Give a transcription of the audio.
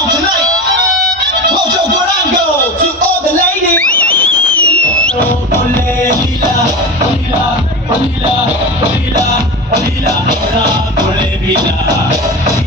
sound tonight. Mojo Durango to all the ladies. Oh, ole, lila, lila, lila, lila, lila, lila, ole, lila.